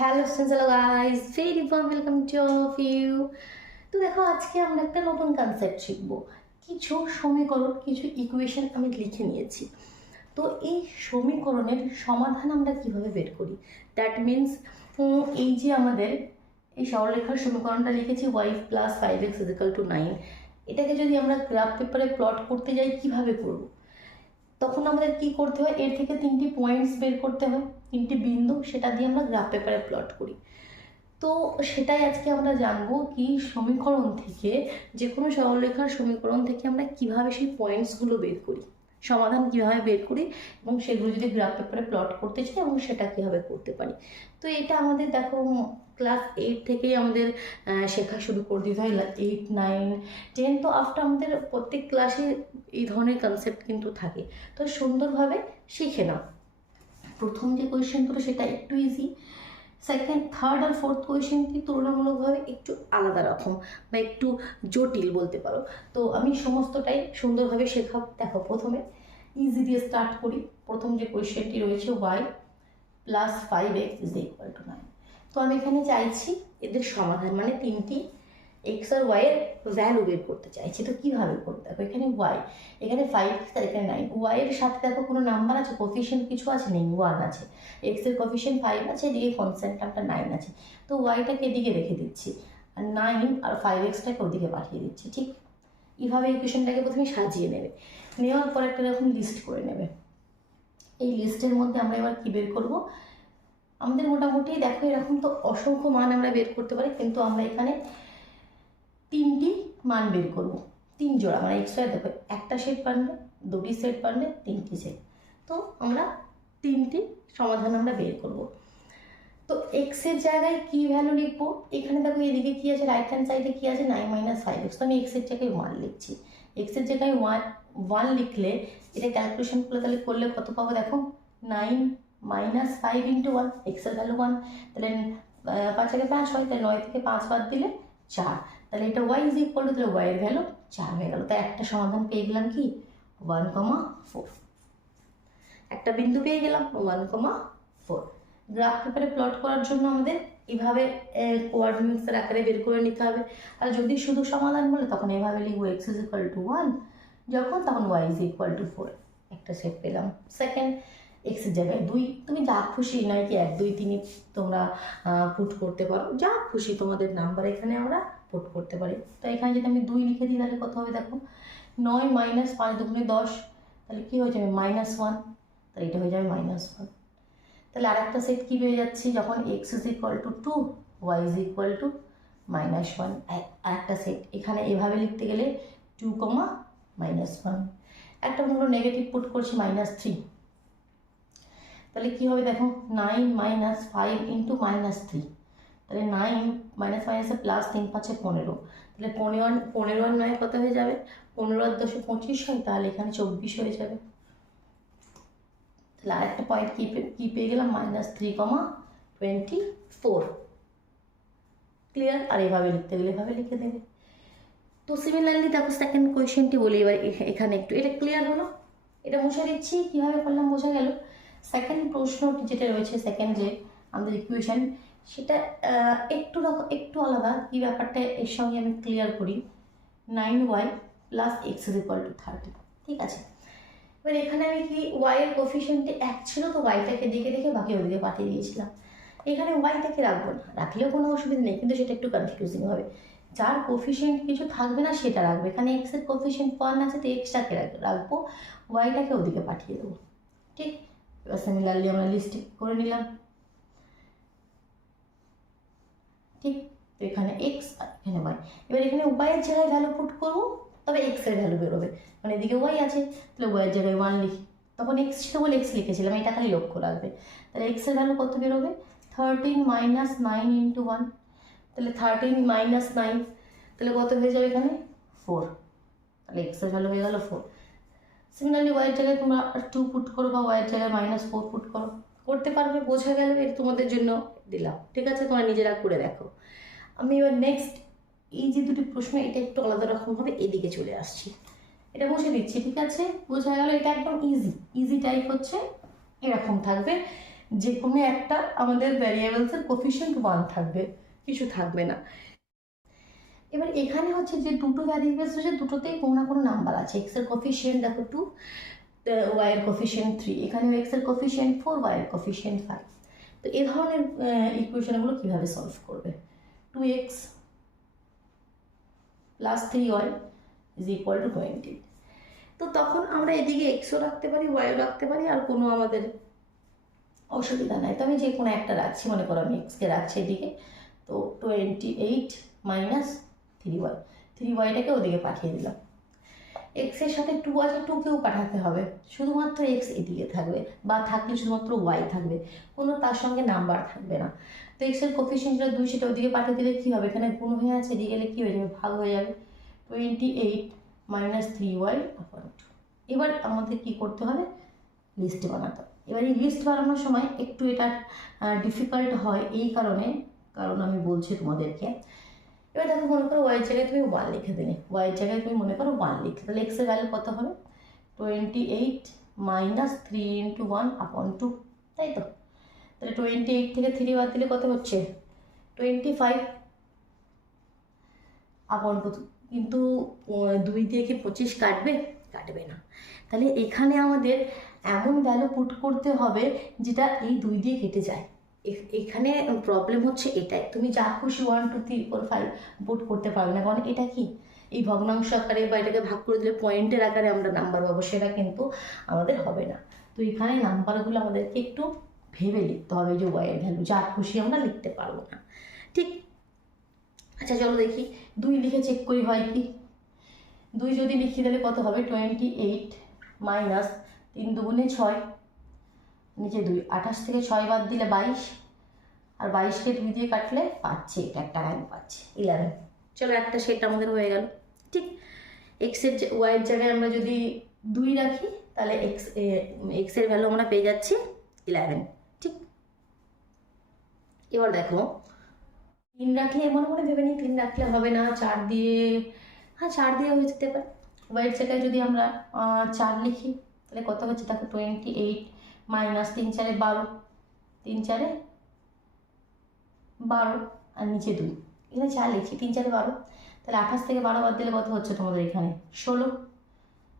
Hello students, hello guys, very warm welcome to all of you. তো দেখো, আজকে আমরা একটা নতুন কনসেপ্ট শিখব। কিছু সমীকরণ, কিছু ইকুয়েশন আমি লিখে নিয়েছি। তো এই সমীকরণের সমাধান আমরা কিভাবে বের করি, দ্যাট মিন্স এই যে আমাদের এই সরলরেখার সমীকরণটা লিখেছি y plus 5x is equal two 9, এটাকে যদি আমরা গ্রাফ পেপারে প্লট করতে যাই কিভাবে করব, তখন আমাদের কি করতে হয়, এর থেকে তিনটি পয়েন্টস বের করতে হয়, তিনটি বিন্দু, সেটা দিয়ে আমরা গ্রাফ পেপারে প্লট করি। তো সেটাই আজকে আমরা জানবো কি সমীকরণ থেকে, যে কোনো সরলরেখার সমীকরণ থেকে আমরা কিভাবে সেই পয়েন্টসগুলো বের করি, সমাধান কিভাবে বের করি, এবং সেগুলো যদি গ্রাফ পেপারে প্লট করতে চাই এবং সেটা কীভাবে করতে পারি। তো এটা আমাদের দেখো ক্লাস 8 থেকেই আমাদের শেখা শুরু করে দিতে হয়। 8, 9, 10 তো আফটার আমাদের প্রত্যেক ক্লাসে এই ধরনের কনসেপ্ট কিন্তু থাকে। তো সুন্দরভাবে শিখে নাও। প্রথম যে কোয়েশ্চেনগুলো সেটা একটু ইজি, সেকেন্ড, থার্ড আর ফোর্থ কোয়েশ্চেনটি তুলনামূলকভাবে একটু আলাদা রকম বা একটু জটিল বলতে পারো। তো আমি সমস্তটাই সুন্দরভাবে শেখাবো। দেখো, প্রথমে ইজি দিয়ে স্টার্ট করি। প্রথম যে কোয়েশ্চেনটি রয়েছে y plus 5x is equal to 9। তো আমি এখানে চাইছি এদের সমাধান, মানে তিনটি এক্স আর ওয়াই এর ভ্যালু বের করতে চাইছি। তো কীভাবে করবো, দেখো এখানে ওয়াই, এখানে 5 আর এখানে 9। ওয়াই এর সাথে দেখো কোনো নাম্বার আছে, কোফিশিয়েন্ট কিছু আছে, নেই, 1 আছে। এক্স এর কোফিশিয়েন্ট 5 আছে, এদিকে কনস্ট্যান্ট টার্মটা 9 আছে। তো ওয়াইটাকে এদিকে রেখে দিচ্ছি, আর 9 আর 5x-টাকে ওদিকে পাঠিয়ে দিচ্ছি। ঠিক এইভাবে ইকুয়েশনটাকে প্রথমে সাজিয়ে নেবে, নেওয়ার পর একটা এরকম লিস্ট করে নেবে। এই লিস্টের মধ্যে আমরা এবার কী বের করবো, আমাদের মোটামুটি দেখো এরকম তো অসংখ্য মান আমরা বের করতে পারি, কিন্তু আমরা এখানে তিনটি মান বের করব, তিন জোড়া, মানে এক্স ওয়াই। দেখো, একটা সেট পারলে, দুটি সেট পারলে, তিনটি সেট। তো আমরা তিনটি সমাধান আমরা বের করব। তো এক্সের জায়গায় কি ভ্যালু লিখবো, এখানে দেখো এদিকে কি আছে, রাইট হ্যান্ড সাইডে কি আছে, 9 মাইনাস 5x। তো আমি এক্সের জায়গায় 1 লিখছি। এক্সের জায়গায় 1 লিখলে এটা ক্যালকুলেশন করলে কত পাবো, দেখো 9 মাইনাস 5 ইন্টু 1, এক্সের ভ্যালু 1। তাহলে 5 আগে 5 হয়, তাহলে 9 থেকে 5 বাদ দিলে 4। তাহলে এটা y ইজ ইকুয়াল টু, তাহলে y এর ভ্যালু 4 হয়ে গেল। তাই একটা সমাধান পেয়ে গেলাম কি, 1,4। একটা বিন্দু পেয়ে গেলাম 1,4। গ্রাফ পেপারে প্লট করার জন্য আমাদের এইভাবে কোঅর্ডিনেটসের আকারে বের করে নিতে হবে। আর যদি শুধু সমাধান বলে তখন এইভাবে লিখবো, x ইজ ইকুয়াল টু 1 যখন, তখন y ইজ ইকুয়াল টু 4। একটা সেট পেলাম। সেকেন্ড, এক্সের জায়গায় 2, তুমি যা খুশি, নয় কি 1, 2, 3 তোমরা পুট করতে পারো, যা খুশি তোমাদের নাম্বার এখানে আমরা পুট করতে পারি। তো এখানে যদি আমি 2 লিখে দিই তাহলে কত হবে, দেখো 9 মাইনাস 5 দুগুণে 10, তাহলে কী হয়ে যাবে, -1। তাহলে এটা হয়ে যাবে -1। তাহলে আরেকটা সেট কী পেয়ে যাচ্ছি, যখন x is equal to 2, y is equal to -1। আরেকটা সেট এখানে এভাবে লিখতে গেলে 2, -1। একটা মনে নেগেটিভ পুট করছি, -3। তাহলে কী হবে, দেখো 9 মাইনাস 5 ইন্টু -3। তাহলে 9 মাইনাস মাইনাসে প্লাস, 3 5 15। তাহলে 15 9 কত হয়ে যাবে, 15 আর 10 25 হয়, তাহলে এখানে 24 হয়ে যাবে। তাহলে আরেকটা পয়েন্ট কী পেয়ে গেলাম, -3,24। ক্লিয়ার? আর এভাবে লিখতে গেলে এভাবে লিখে দেবে। তো সিমিলারলি দেখো সেকেন্ড কোয়েশ্চেনটি বলি এবার, এখানে একটু এটা ক্লিয়ার হলো, এটা মুছে দিচ্ছি, কীভাবে করলাম বোঝা গেল। সেকেন্ড প্রশ্নটি যেটা রয়েছে, সেকেন্ড যে আমাদের ইকুয়েশন, সেটা একটু আলাদা। কী ব্যাপারটা এর সঙ্গে আমি ক্লিয়ার করি। 9y plus x is equal to 30। ঠিক আছে, এবার এখানে আমি কি, y এর কোফিশিয়েন্টে 1 ছিল, তো y-টাকে দিকে রেখে বাকি ওদিকে পাঠিয়ে দিয়েছিলাম। এখানে y-টাকে রাখবো না, রাখলেও কোনো অসুবিধা নেই, কিন্তু সেটা একটু কনফিউজিং হবে। যার কোফিশিয়েন্ট কিছু থাকবে না সেটা রাখবে। এখানে x এর কোফিশিয়েন্ট 1 আছে, তো x-টাকে রাখবো, y-টাকে ওদিকে পাঠিয়ে দেবো। ঠিক, এবার সিমিলারলি আমরা লিস্ট করে নিলাম। ঠিক, তো এখানে x আর এখানে y। এবার এখানে y এর জায়গায় ভ্যালু পুট করবো, তবে x এর ভ্যালু বেরোবে, মানে এদিকে y আছে, তাহলে y এর জায়গায় 1 লিখি। তখন x ছিল বলে x লিখেছিলাম, এটা খালি লক্ষ্য রাখবে। তাহলে x এর ভ্যালু কত বেরোবে, 13 মাইনাস 9 ইন্টু 1। তাহলে 13 মাইনাস 9, তাহলে কত হয়ে যাবে এখানে, 4। তাহলে x এর ভ্যালু হয়ে গেল 4। সিমিলারলি y এর জায়গায় তোমরা 2 পুট করো, বা y এর জায়গায় -4 পুট করো, করতে পারবে। বোঝা গেল, এটা তোমাদের জন্য দিলাম। ঠিক আছে, তোমরা নিজেরা করে দেখো। আমি এবার নেক্সট এই যে দুটি প্রশ্ন, এটা একটু আলাদা রকমভাবে এদিকে চলে আসছি, এটা মুছে দিচ্ছি। ঠিক আছে, বোঝা গেল, এটা একদম ইজি টাইপ হচ্ছে, এরকম থাকবে। যে কোনো একটা আমাদের ভ্যারিয়েবলসের কোফিশিয়েন্ট 1 থাকবে, কিছু থাকবে না। এবার এখানে হচ্ছে যে দুটো ভ্যারিয়েবলস হচ্ছে, দুটোতেই কোনো না কোনো নাম্বার আছে। এক্সের কোফিশিয়েন্ট দেখো 2, ওয়াইয়ের কোফিশিয়েন্ট 3, এখানে এক্সের কোফিশিয়েন্ট 4, ওয়াইয়ের কোফিশিয়েন্ট 5। তো এই ধরনের ইকুয়েশনগুলো কীভাবে সলভ করবে? 2x plus 3y is equal to 20। তো তখন আমরা এদিকে এক্সও রাখতে পারি, ওয়াইও রাখতে পারি, আর কোনো আমাদের অসুবিধা নাই। তো আমি যে কোনো একটা রাখছি, মনে করো আমি এক্সকে রাখছি এদিকে। তো 28 মাইনাস 3y, 3yটাকে ওদিকে পাঠিয়ে দিলাম। এক্সের সাথে 2 আছে, 2কেও পাঠাতে হবে, শুধুমাত্র এক্স এদিকে থাকবে, বা থাকলে শুধুমাত্র ওয়াই থাকবে, কোনো তার সঙ্গে নাম্বার থাকবে না। তো এক্সের কোফিশিয়েন্টটা 2, সেটা ওদিকে পাঠিয়ে দিলে কী হবে? এখানে গুণ হয়ে আছে, এদিকে গেলে কী হয়ে যাবে? ভাগ হয়ে যাবে। 28 মাইনাস 3y আপন 2। এবার আমাদের কী করতে হবে? লিস্ট বানাতে হবে। এবার এই লিস্ট বানানোর সময় একটু এটা ডিফিকাল্ট হয় এই কারণ আমি বলছি তোমাদেরকে। এবার দেখো, মনে করো ওয়াইয়ের জায়গায় তুমি 1 লিখে দিলে, ওয়াইয়ের জায়গায় তুমি মনে করো 1 লিখলে, তাহলে এক্সের ভ্যালু কত হবে? 28 মাইনাস 3 ইন্টু 1 আপন 2, তাই তো? তাহলে 28 থেকে 3 বাদ দিলে কত হচ্ছে? 25 আপন 2। কিন্তু 2 দিয়ে কি 25 কাটবে? কাটবে না। তাহলে এখানে আমাদের এমন ভ্যালু পুট করতে হবে যেটা এই 2 দিয়ে কেটে যায়। এখানে প্রবলেম হচ্ছে এটাই, তুমি যা খুশি 1 2 3 4 5 পুট করতে পারবে না, কারণ এটা কি এই ভগ্নাংশ আকারে বা এটাকে ভাগ করে দিলে পয়েন্টের আকারে আমরা নাম্বার পাবো, সেটা কিন্তু আমাদের হবে না। তো এখানে নাম্বারগুলো আমাদেরকে একটু ভেবে লিখতে হবে, যে ওয়াইয়ের ভ্যালু যা খুশি আমরা লিখতে পারবো না, ঠিক? আচ্ছা চলো দেখি 2 লিখে চেক করি হয় কি। 2 যদি লিখি তাহলে কত হবে? 28 মাইনাস 3 দুগুণে 6, নিচে 2, 28 থেকে 6 বাদ দিলে 22, আর 22কে 2 দিয়ে কাটলে পাচ্ছি, এটা একটা ভ্যালু পাচ্ছি 11। চলো একটা সেট আমাদের হয়ে গেল, ঠিক? ওয়াইয়ের জায়গায় আমরা যদি 2 রাখি, তাহলে এক্সের ভ্যালু আমরা পেয়ে যাচ্ছি 11, ঠিক? এবার দেখো 3 রাখলে, মনে মনে ভেবে নিই 3 রাখলে হবে না, 4 দিয়ে, হ্যাঁ 4 দিয়ে হয়ে যেতে পারে। ওয়াইয়ের জায়গায় যদি আমরা 4 লিখি, তাহলে কত হচ্ছে? দেখো 28 মাইনাস 3 4 12, 3 4 12, আর নিচে 2, এখানে 4 লিখছি, 3 4 12, তাহলে 28 থেকে 12 বাদ দিলে কত হচ্ছে তোমাদের? এখানে 16,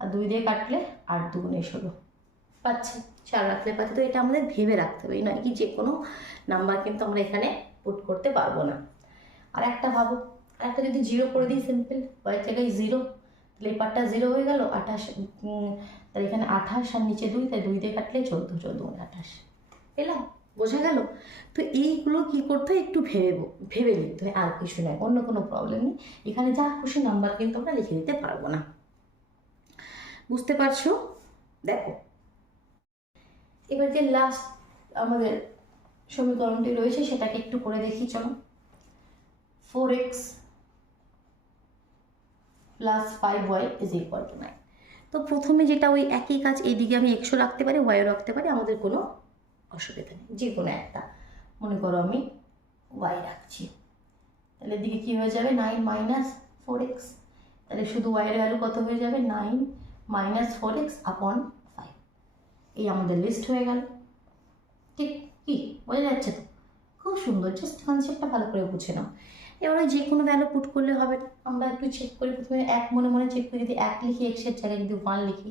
আর 2 দিয়ে কাটলে 8 দুগুণে 16 পাচ্ছে, 4 রাখলে পাচ্ছে। তো এটা আমাদের ভেবে রাখতে হবে, এই নয় কি যে কোনো নাম্বার কিন্তু আমরা এখানে পুট করতে পারবো না। আর একটা ভাবো, আর একটা যদি 0 করে দিই, সিম্পল, ওয়াইয়ের জায়গায় 0, তাহলে এই পার্টটা 0 হয়ে গেল। 28, তাহলে এখানে 28 আর নিচে 2, তাই 2 দিয়ে কাটলে 14, 14 মানে 28 পেলাম, বোঝা গেল? তো এইগুলো কী করতে হয়? একটু ভেবে লিখতে হয়, আর কিছু নয়, অন্য কোনো প্রবলেম নেই। এখানে যা খুশি নাম্বার কিন্তু আমরা লিখে দিতে পারবো না, বুঝতে পারছো? দেখো এবার যে লাস্ট আমাদের সমীকরণটি রয়েছে সেটাকে একটু করে দেখি, চলো। 4x plus 5y is equal to 9। তো প্রথমে যেটা ওই একই কাজ, এইদিকে আমি এক্সও রাখতে পারি, ওয়াইও রাখতে পারি, আমাদের কোনো অসুবিধা নেই। যে কোনো একটা, মনে করো আমি ওয়াই রাখছি, তাহলে এদিকে কী হয়ে যাবে? 9 মাইনাস 4x, তাহলে শুধু ওয়াইয়ের ভ্যালু কত হয়ে যাবে? 9 মাইনাস 4x আপন 5। এই আমাদের লিস্ট হয়ে গেল, ঠিক? কি বোঝা যাচ্ছে তো? খুব সুন্দর, জাস্ট কনসেপ্টটা ভালো করে বুঝে নাও। এবারে যে কোনো ভ্যালু পুট করলে হবে না, আমরা একটু চেক করি। প্রথমে এক মনে মনে চেক করি, যদি 1 লিখি এক্সের জায়গায় যদি 1 লিখি,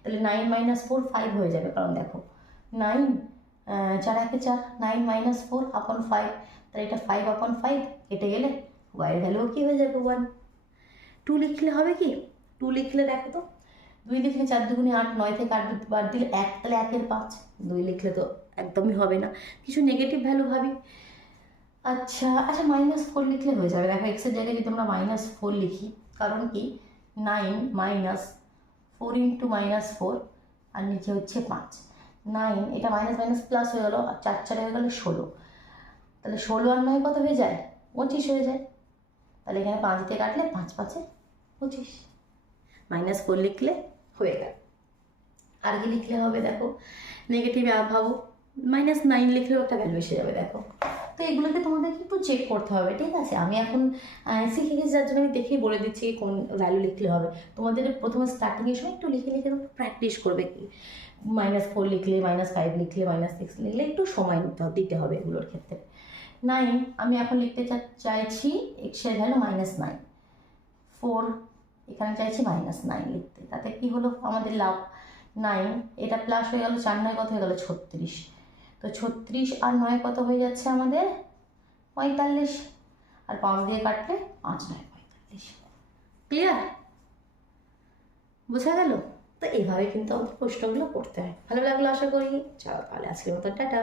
তাহলে 9 মাইনাস 4 5 হয়ে যাবে, কারণ দেখো 9 4 1 4, 9 মাইনাস 4 আপন 5, তাহলে এটা 5 আপন 5 কেটে গেলে ওয়াইয়ের ভ্যালুও কী হয়ে যাবে? 1। 2 লিখলে হবে কি? 2 লিখলে দেখো তো, 2 লিখলে 4 দুগুণে 8, 9 থেকে 8 বাদ দিলে 1, তাহলে 1 5। 2 লিখলে তো একদমই হবে না, কিছু নেগেটিভ ভ্যালু ভাবি। আচ্ছা মাইনাস 4 লিখলে হয়ে যাবে। দেখো এক্সের জায়গায় যদি আমরা মাইনাস 4 লিখি, কারণ কি 9 মাইনাস 4 ইন্টু মাইনাস 4, আর নিচে হচ্ছে 5, 9, এটা মাইনাস মাইনাস প্লাস হয়ে গেলো, আর 4 4 হয়ে গেলো 16, তাহলে 16 আর 9 কত হয়ে যায়? 25 হয়ে যায়। তাহলে এখানে 5 দিয়ে কাটলে 5 5 25, মাইনাস 4 লিখলে হয়ে গেল। আর কি লিখলে হবে? দেখো নেগেটিভ ভাবো, মাইনাস 9 লিখলেও একটা ভ্যালু এসে যাবে, দেখো। তো এগুলোকে তোমাদেরকে একটু চেক করতে হবে, ঠিক আছে? আমি এখন শিখে গেছি, যার জন্য আমি দেখেই বলে দিচ্ছি কোন ভ্যালু লিখলে হবে। তোমাদের প্রথমে স্টার্টিংয়ের সময় একটু লিখে লিখে প্র্যাকটিস করবে, কি -4 লিখলে, -5 লিখলে, -6 লিখলে একটু সময় দিতে হবে এগুলোর ক্ষেত্রে। 9 আমি এখন লিখতে চাইছি এক্সের ভ্যালু -9, 4 এখানে চাইছি -9 লিখতে, তাতে কি হলো আমাদের লাভ, 9 এটা প্লাস হয়ে গেল, 4 9 কত হয়ে গেল 36, তো 36 আর 9 কত হয়ে যাচ্ছে আমাদের 45, আর 5 দিয়ে কাটলে 5 9 45। ক্লিয়ার? বোঝা গেল? তো এইভাবে কিন্তু আমাদের প্রশ্নগুলো করতে হয়। ভালো লাগলো আশা করি। চলো তাহলে আজকের মতো টাটা।